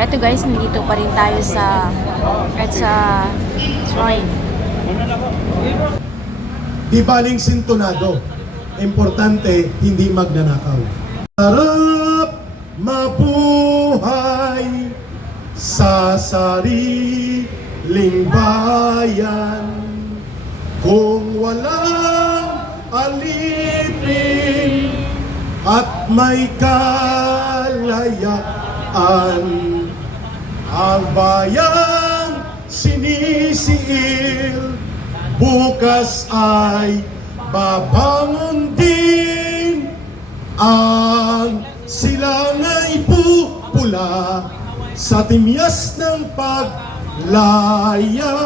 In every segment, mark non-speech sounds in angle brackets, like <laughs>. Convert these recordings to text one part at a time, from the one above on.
Kaya ito guys, nandito pa rin tayo sa at sa shrine. Di baling sintonado. Importante, hindi magnanakaw. Sarap mabuhay sa sariling bayan kung walang alipin at may kalayaan ang bayang sinisiil bukas ay babangon din ang silangay pupula sa timyas ng paglaya.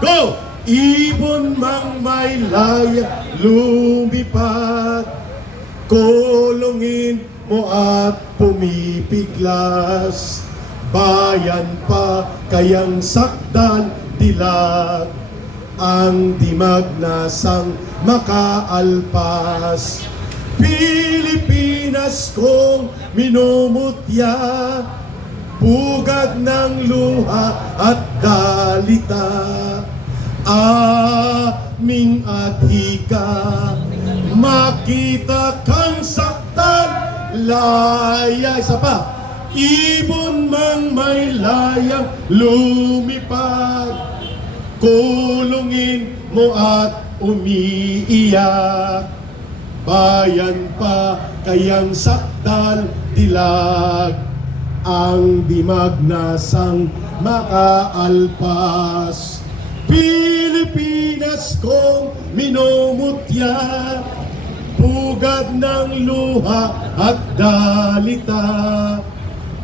Go! Ibon mang may laya, lumipad, kulungin mo at pumipiglas. Bayan pa kayang sakdal dilag ang dimag na sang makaalpas. Pilipinas kong minumutya, pugad ng luha at dalita. Aming adhika, makita kang saktan, laya. Isa pa, ibon mang may layang lumipad, kulungin mo at umiiyak. Bayan pa kayang sakdal dilag ang dimag na sang makaalpas. Pilipinas kong minumutya, pugad ng luha at dalita.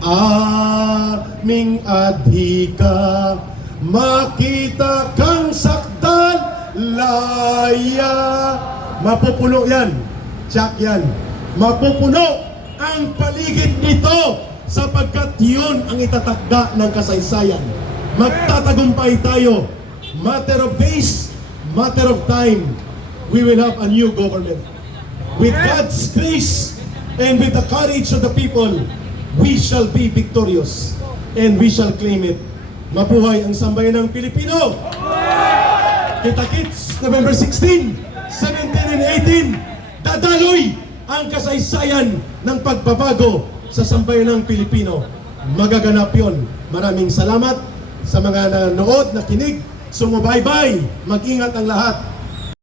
Aming adhika, makita kang sakdal, laya. Mapupuno yan, Jack yan. Mapupuno ang paligid nito sapagkat yun ang itatakda ng kasaysayan. Magtatagumpay tayo. Matter of days, matter of time, we will have a new government. With God's grace and with the courage of the people, we shall be victorious and we shall claim it. Mabuhay ang sambayan ng Pilipino! Kita-kits, November 16, 17 and 18, dadaloy ang kasaysayan ng pagbabago sa sambayan ng Pilipino. Magaganap yon. Maraming salamat sa mga nanood, nakinig, sumubaybay. Mag-ingat ang lahat.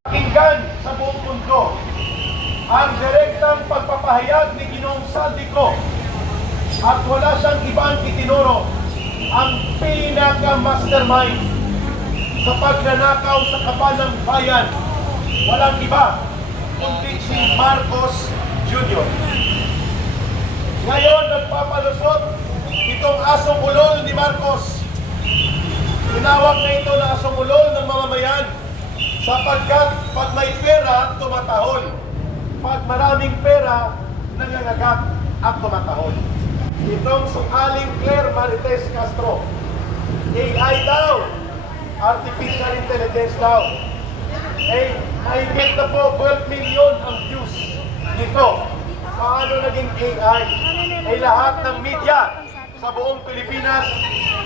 Pakinggan sa buong mundo ang direktang pagpapahayag ni Ginoong Saldico at wala siyang ibang itinuro ang pinaka-mastermind sa pagnanakaw sa kapal ng bayan. Walang iba kundi si Marcos Jr. Ngayon nagpapalusot itong asong ulol ni Marcos. Tinawag na ito na asong ulol ng mamamayan sapagkat pag may pera, tumatahol. Pag maraming pera, nangangagat at tumatahol. Itong si Aling Claire Marites Castro, AI daw, artificial intelligence daw. Eh, mahigit na po 12 million ang views nito. Paano naging AI? Ay lahat ng media sa buong Pilipinas,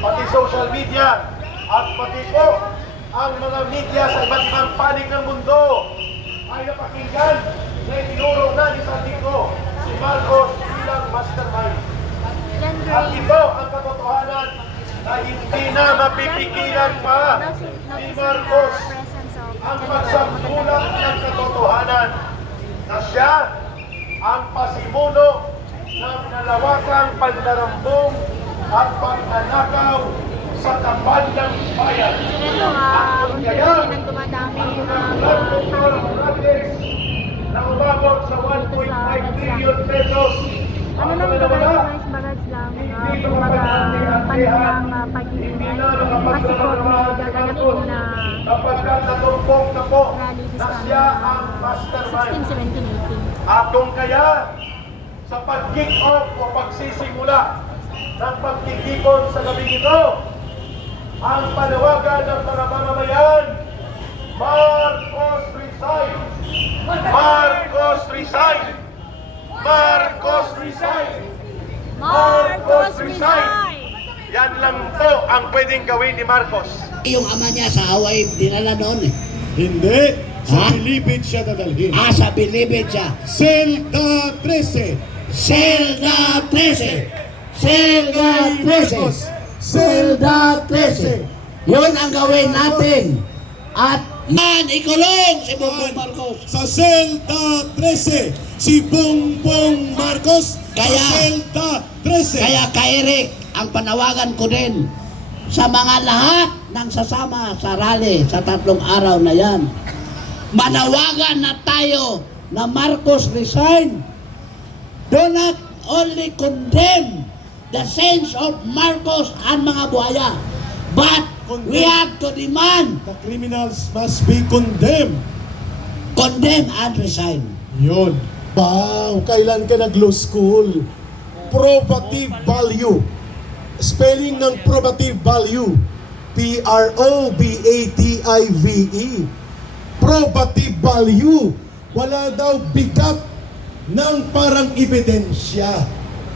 pati social media, at pati po ang mga media sa iba't ibang panig ng mundo ay napakinggan na itinuro na ni Santiago si Marcos bilang mastermind. At ito ang katotohanan na hindi na mapipigilan pa ni Marcos ang pagsangkulang ng katotohanan na siya ang pasimuno ng nalawakang pandarambong at pagnanakaw sa kapal ng bayan. Ito nga, unti-unti nang dumadami yung mga projects na umabot sa 1.5 trillion pesos. Ano lang ito guys, bagas lang. Uh, kumbaga, panahang uh, pag-iingay. Kasi po, gaganapin na rally this coming uh, mastermind. 16, 17, 18. At kaya, sa pag-kick off o pagsisimula ng pagtitipon sa gabi ito, ang panawagan ng mga mamamayan, Marcos resign! Marcos resign! Marcos resign! Marcos resign! Yan lang po ang pwedeng gawin ni Marcos. Yung ama niya sa Hawaii dinala noon eh. Hindi. Sa Ha? Pilipid siya dadalhin. Ah, sa Bilibid siya. Selda 13. Selda 13. Selda 13. Selda 13. Yun ang gawin natin. At man, ikulong si Bongbong Marcos. Sa Selda 13, si Bongbong Marcos Kaya- sa Selda 13. Kaya kay Eric, ang panawagan ko din sa mga lahat ng sasama sa rally sa tatlong araw na yan. Manawagan na tayo na Marcos resign. Do not only condemn the sins of Marcos and mga buhaya, but we have to demand, The criminals must be condemned. condemn and resign. Yun. Wow, kailan ka nag-law school? Probative value. Spelling ng probative value. P-R-O-B-A-T-I-V-E. Probative value. Wala daw bigat ng parang ebidensya.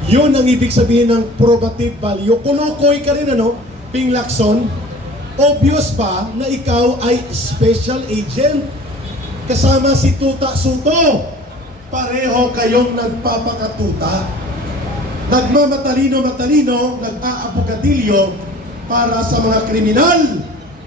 Yun ang ibig sabihin ng probative value. Kulukoy ka rin ano, Ping Lacson. Obvious pa na ikaw ay special agent kasama si Tuta Suto. Pareho kayong nagpapakatuta. Nagmamatalino-matalino, nag-aabogadilyo para sa mga kriminal.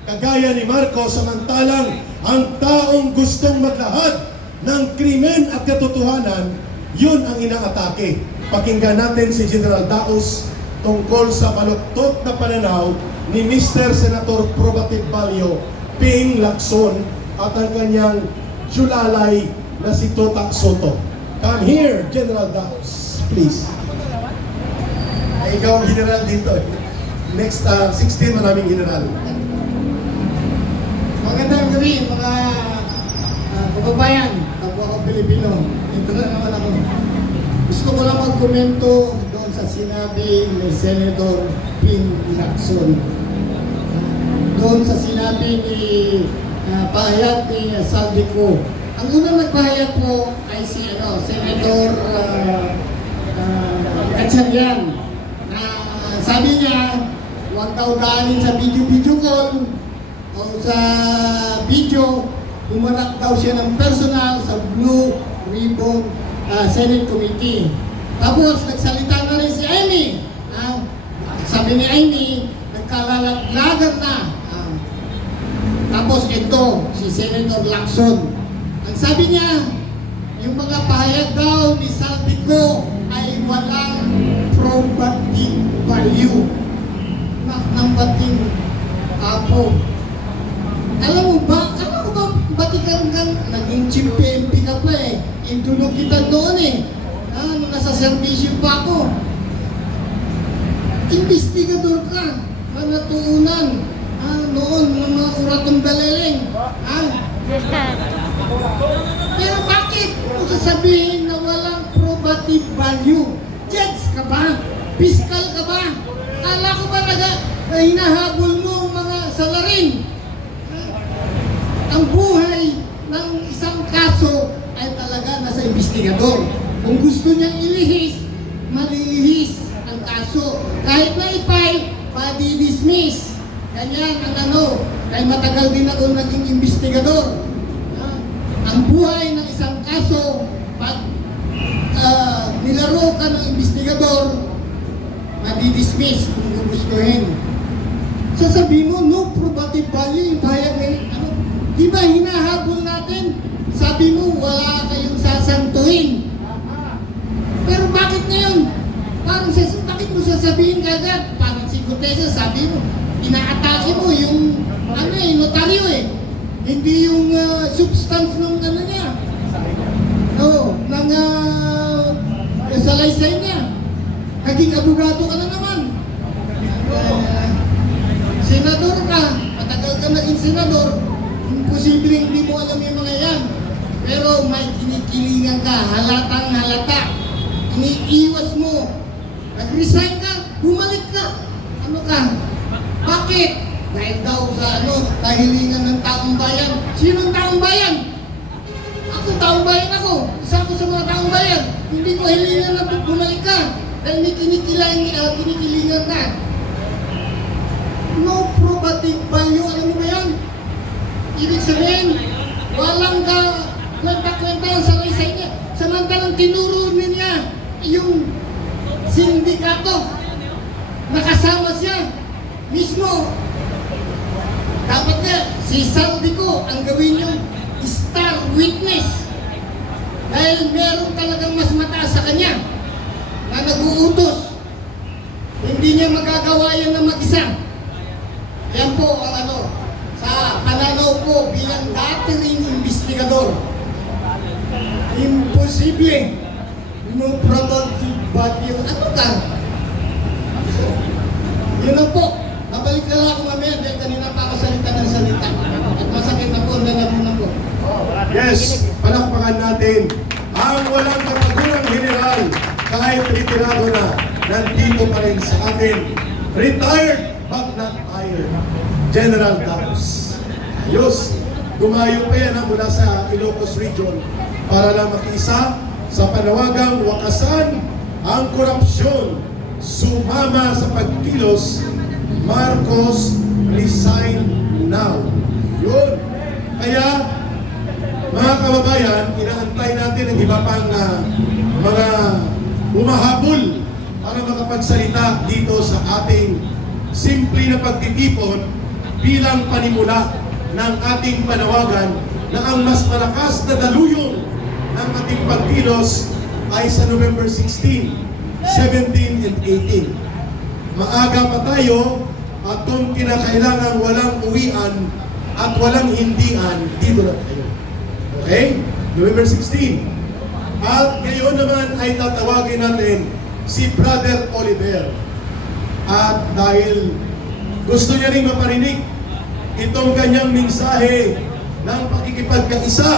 Kagaya ni Marco, samantalang ang taong gustong maglahad ng krimen at katotohanan, yun ang inaatake. Pakinggan natin si General Daos tungkol sa baluktot na pananaw ni Mr. Senator Probative Balyo, Ping Lacson at ang kanyang Julalay na si Tota Soto. Come here, General Daos, please. Ay, ikaw ang general dito. eh. Next, uh, 16 maraming general. Magandang gabi mga uh, kababayan, kapwa ko Pilipino. Ito na naman ako. Gusto ko lang magkomento doon sa sinabi ni Senator Ping Lacson. Doon sa sinabi ni uh, pahayag ni Saldico. Ang unang nagpahayag po ay si ano, Senator uh, uh, Gatchalian. Na sabi niya, huwag daw daanin sa video-video call o sa video, umarap daw siya ng personal sa Blue Ribbon ah, Senate Committee. Tapos nagsalita na rin si Amy. Ah, sabi ni Amy, nagkalalaglagan na. Ah, tapos ito, si Senator Lacson. Ang sabi niya, yung mga pahayag daw ni Saldico ay walang probative value. Nak ng bating apo. Alam mo ba, alam mo ba, batikan kang naging PNP ka pa eh. Indulog kita noon eh. Ah, nung nasa servisyo pa ako. Investigador ka. Manatuunan. Ah, noon, ng mga uratong daleleng. Ah, <laughs> pero bakit mo sasabihin na walang probative value? Judge ka ba? Fiscal ka ba? Kala ko ba naga, na hinahabol mo mga salarin? Ang buhay ng isang kaso ay talaga nasa investigador. Kung gusto niyang ilihis, malilihis ang kaso. Kahit na ipay, padi-dismiss. Ganyan ang ano, dahil matagal din ako naging investigador. Ang buhay ng isang kaso, pag ah, nilaro ka ng investigador, madidismiss kung gugustuhin. Sasabihin mo, no probative value, yung ng ano, di ba hinahabol natin? Sabi mo, wala kayong sasantuhin. Pero bakit ngayon? Parang sas bakit mo sasabihin kagad? Parang si Corteza, sabi mo, inaatake mo yung ano eh, notaryo eh. Hindi yung ah, substance ng ano niya. No, ng uh, salaysay niya. Naging abogado ka na naman. Ah, senador ka, matagal ka naging senador, imposibleng hindi mo alam yung mga yan. Pero may kinikilingan ka, halatang halata. Iniiwas mo. Nag-resign ka, bumalik ka. Ano ka? Bakit? Dahil daw sa ano, kahilingan ng taong bayan. Sinong taong bayan? Ako, taong bayan ako. Isa ako sa mga taong bayan. Na. Dahil may kinikilang, uh, kinikilingan ka. no probative value. Alam mo ba yan? Ibig sabihin, walang ka kwenta-kwenta sa laysay niya. Samantalang tinuro niya yung sindikato. Nakasama siya. Mismo. Dapat nga, si Saudi ko ang gawin yung star witness. Dahil meron talagang mas mataas sa kanya na nag-uutos. Hindi niya magagawa yan ng mag-isa. Yan po ang ano, sa pananaw ko bilang dati ring investigador. Imposible. No probable value. Ano ka? Yun lang po. Babalik na lang ako mamaya dahil kanina pa ako salita ng salita. At masakit na po ang lalamunan ko. Yes, palakpakan natin ang walang katagulang general kahit retirado na, nandito pa rin sa atin. Retired but not tired. General Tapos. Ayos. Gumayo pa yan mula sa Ilocos Region para lang makiisa sa panawagang wakasan ang korupsyon. Sumama sa pagkilos, Marcos resign now. Yun. Kaya mga kababayan, inaantay natin ang iba pang ah, mga humahabol para makapagsalita dito sa ating simple na pagtitipon bilang panimula ng ating panawagan na ang mas malakas na daluyong ng ating pagkilos ay sa November 16, 17, and 18. Maaga pa tayo at kung kinakailangan walang uwian at walang hindian, dito na tayo. Okay? November 16. At ngayon naman ay tatawagin natin si Brother Oliver. At dahil gusto niya rin maparinig itong kanyang mensahe ng pakikipagkaisa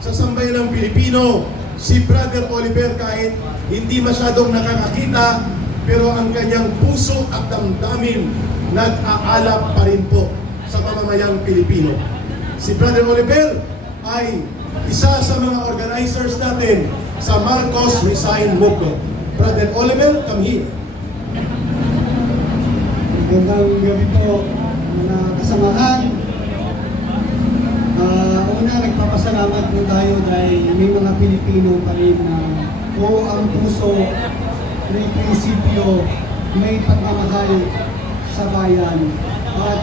sa sambayan ng Pilipino, si Brother Oliver kahit hindi masyadong nakakakita, pero ang kanyang puso at damdamin nag-aalap pa rin po sa mamamayang Pilipino. Si Brother Oliver ay isa sa mga organizers natin sa Marcos Resign Movement. Brother Oliver, come here. Magandang gabi po mga kasamahan. Ah, una, nagpapasalamat po tayo dahil may mga Pilipino pa rin na o ang puso, may prinsipyo, may pagmamahal sa bayan at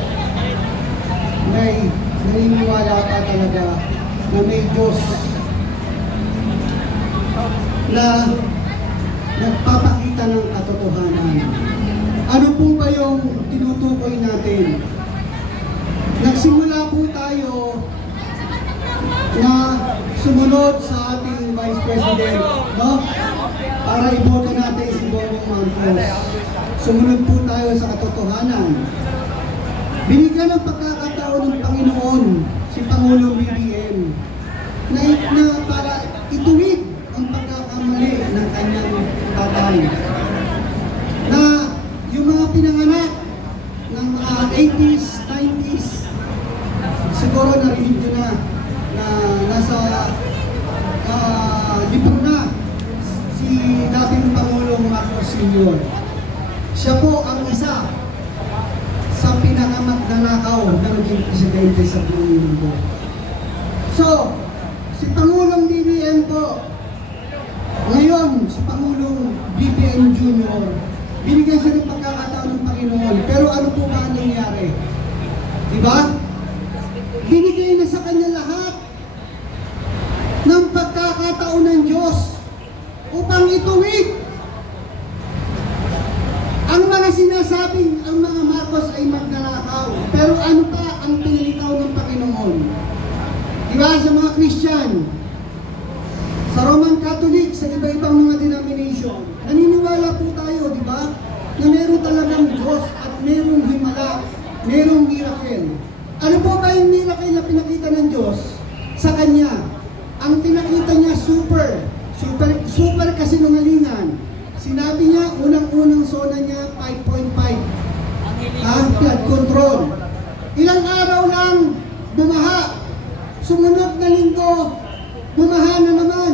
may naniniwala pa talaga na may Diyos na nagpapakita ng katotohanan. Ano po ba yung tinutukoy natin? Nagsimula po tayo na sumunod sa ating Vice President, no? Para iboto natin si Bongbong Marcos. Sumunod po tayo sa katotohanan. Binigyan ng pagkakataon ng Panginoon si Pangulong BBM na, na para ituwid ang pagkakamali ng kanyang tatay na yung mga pinanganak ng mga 80s, 90s, siguro narinig nyo na na nasa uh, libro na si dating Pangulong Marcos Sr. Siya po pinakamagnanakaw na naging presidente sa buong mundo. So, si Pangulong BBM po, ngayon, si Pangulong BBM Jr., binigyan siya ng pagkakataon ng Panginoon. Pero ano po ba ang nangyari? Di ba? Binigay na sa kanya lahat ng pagkakataon ng Diyos upang ituwid ang mga sinasabing ang mga Marcos ay magnanakaw. Pero ano pa ang pinilitaw ng Panginoon? Di ba sa mga Christian, sa Roman Catholic, sa iba-ibang mga denomination, naniniwala po tayo, di ba? Na meron talagang Diyos at merong himala, merong miracle. Ano po ba yung miracle na pinakita ng Diyos sa Kanya? Ang pinakita niya super, super, super kasinungalingan. Sinabi niya, unang-unang zona niya, 5.5. Ah, flood control. Ilang araw lang, bumaha. Sumunod na linggo, bumaha na naman.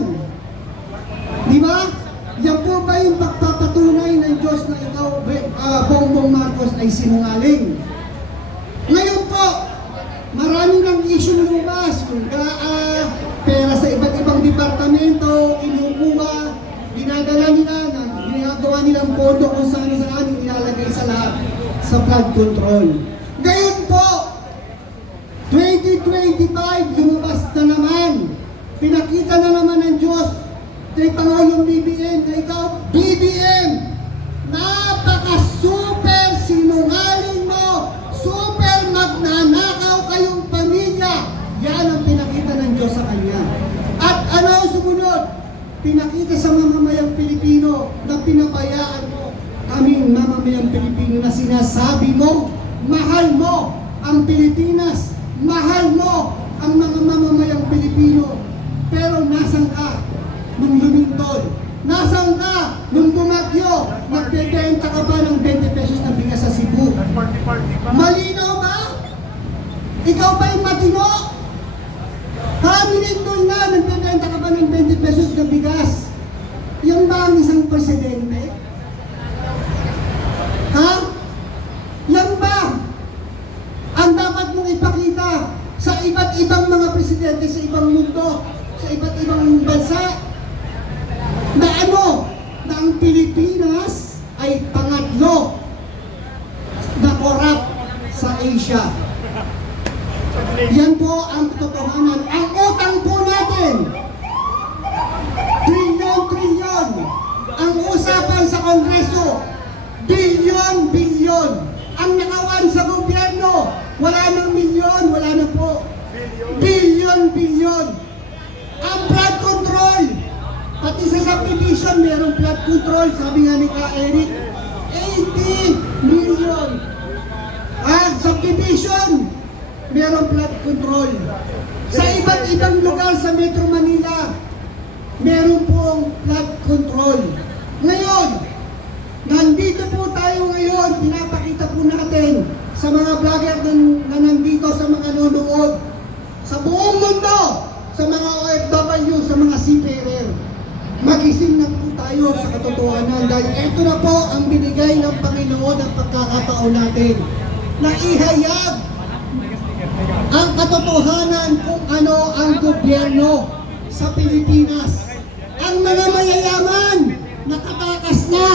Di ba? Yan po ba yung pagpapatunay ng Diyos na ikaw, uh, Bongbong Marcos, ay sinungaling? marami ng issue lumabas. Yung GAA, pera sa iba't ibang departamento, kinukuha, ginagala nila, na, ginagawa nilang pondo kung saan saan ilalagay sa lahat sa flood control. Ngayon po, 2025, lumabas na naman. Pinakita na naman ng Diyos kay Pangulong BBM na ikaw, BBM, napaka-super sinungaling mo, super magnanakaw kayong pamilya. Yan ang pinakita ng Diyos sa kanya. At ano ang sumunod? Pinakita sa mamamayang Pilipino na pinabayaan mo kaming mamamayang Pilipino na sinasabi mo, mahal mo ang Pilipinas, mahal mo ang mga mamamayang Pilipino. Pero nasan ka nung lumintol? Nasaan ka nung bumagyo? Nagbebenta ka ba ng 20 pesos na bigas sa Cebu? Malinaw ba? Ikaw ba yung matino? Ha, nilindol na, nagbebenta ka ba ng 20 pesos na bigas? Yan ba ang isang presidente? Ha? Yan ba? Ang dapat mong ipakita sa iba't ibang mga presidente sa ibang mundo, sa iba't ibang bansa, na ano, na ang Pilipinas ay pangatlo na korap sa Asia. Yan po ang katotohanan. Ang utang po natin, trilyon-trilyon. Ang usapan sa Kongreso, bilyon-bilyon. Ang nakawan sa gobyerno, wala nang milyon, wala na po. Bilyon-bilyon. Ang flood control, pati sa subdivision, merong flood control, sabi nga ni Ka Eric, 80 million. Ah, subdivision, merong flood control. Sa iba't ibang lugar sa Metro Manila, meron pong flood control. Ngayon, nandito po tayo ngayon, pinapakita po natin sa mga vlogger na, na nandito, sa mga nanonood, sa buong mundo, sa mga OFW, sa mga seafarer. Magising na po tayo sa katotohanan dahil ito na po ang binigay ng Panginoon ang pagkakataon natin na ihayag katotohanan kung ano ang gobyerno sa Pilipinas. Ang mga mayayaman, nakatakas na.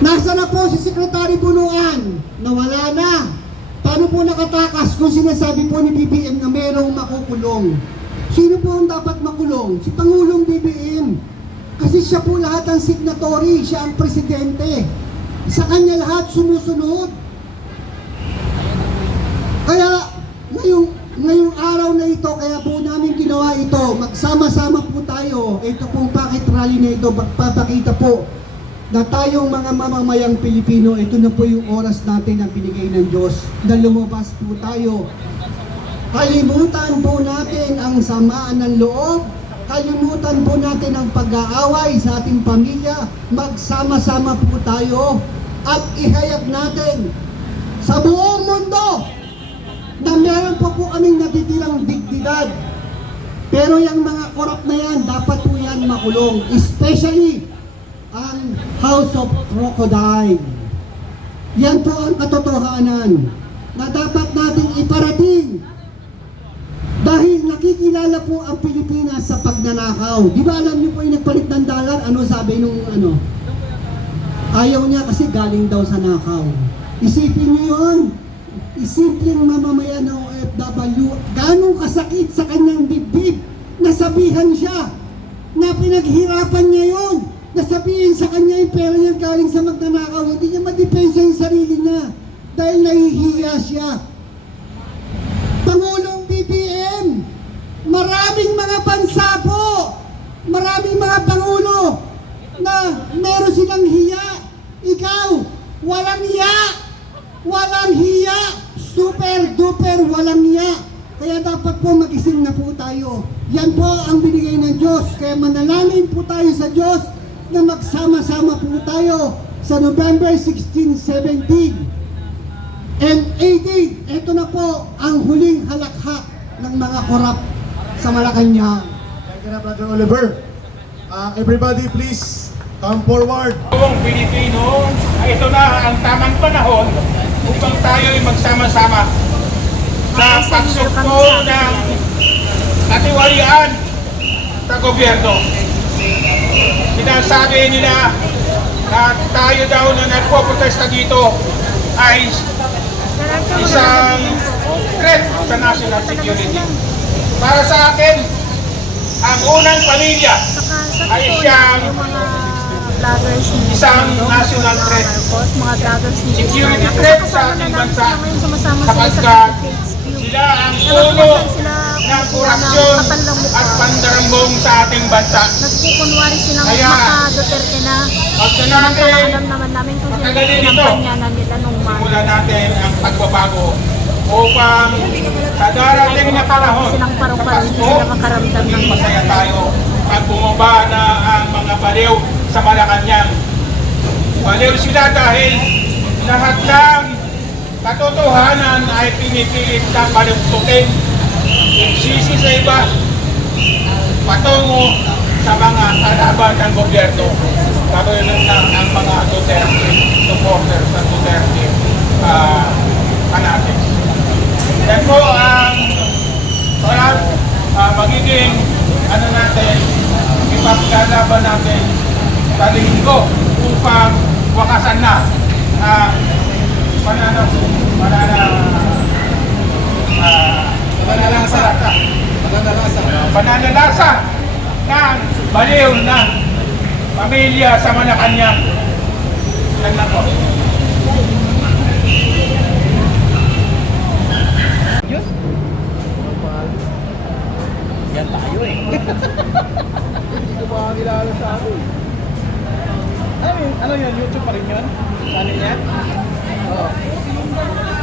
Nasa na po si Secretary Bunuan? Nawala na. Paano po nakatakas kung sinasabi po ni BBM na merong makukulong? Sino po ang dapat makulong? Si Pangulong BBM. Kasi siya po lahat ang signatory, siya ang presidente. Sa kanya lahat sumusunod. Ngayong ngayong araw na ito, kaya po namin ginawa ito, magsama-sama po tayo. Ito pong packet rally na ito, magpapakita po na tayong mga mamamayang Pilipino, ito na po yung oras natin na binigay ng Diyos na lumabas po tayo. Kalimutan po natin ang samaan ng loob, kalimutan po natin ang pag-aaway sa ating pamilya, magsama-sama po tayo. At ihayag natin sa buong mundo na meron po po kaming natitirang dignidad. Pero yung mga korap na yan, dapat po yan makulong. Especially ang House of Crocodile. Yan po ang katotohanan na dapat nating iparating dahil nakikilala po ang Pilipinas sa pagnanakaw. Di ba alam niyo po yung nagpalit ng dollar? Ano sabi nung ano? Ayaw niya kasi galing daw sa nakaw. Isipin niyo yun. Isipin mamamayan ng OFW. Ganong kasakit sa kanyang dibdib. Nasabihan siya na pinaghirapan niya yun. Nasabihin sa kanya yung pera niya galing sa magnanakaw. Hindi niya madepensa yung sarili niya. Dahil nahihiya siya. Pangulong BBM, maraming mga bansa po, maraming mga pangulo na meron silang hiya. Ikaw, walang hiya, walang hiya, super duper walang hiya. Kaya dapat po mag-ising na po tayo. Yan po ang binigay ng Diyos. Kaya manalangin po tayo sa Diyos na magsama-sama po tayo sa November 16, 17. And 18, ito na po ang huling halakhak ng mga korap sa Malacanang. Thank you na, Brother Oliver. Uh, everybody, please come forward. Buong Pilipino, ay ito na ang tamang panahon upang pagsukpo sa ng BPI. katiwalian sa gobyerno. Sinasabi nila na tayo daw na nagpo-protesta dito ay isang threat sa national security. Para sa akin, ang unang pamilya ay siyang vloggers ni isang national mga threat. Marcos, mga vloggers ni Security threat Kasi sa kasama ating bansa. sila sumasama sila sila ang puno sila ng korupsyon at pandarambong sa ating bansa. Nagkukunwari silang Kaya, maka-Duterte na. Samantala natin alam naman namin kung Matagalin yung pinampanyanan nila nung simulan natin ang pagbabago upang sa darating na panahon Silang sa paru-paro, hindi sila makaramdam ng masaya tayo pag bumaba na ang mga baliw sa Malacanang. Baliw sila dahil lahat ng katotohanan ay pinipilit na palugtutin. Sisi sa iba patungo sa mga kalaban ng gobyerno. Lalo na ang mga Duterte supporters ng Duterte uh, fanatics. Yan po ang parang ah, magiging ano natin, ipaglalaban natin sa linggo upang wakasan na ang pananaw, pananaw, ah, pananalasa, pananalasa, pananalasa ng baliw na pamilya sa Malacanang. Yan lang po. <laughs> Ano yun? Ano yun? YouTube pa rin yun? Ano niya? Oo. Oh.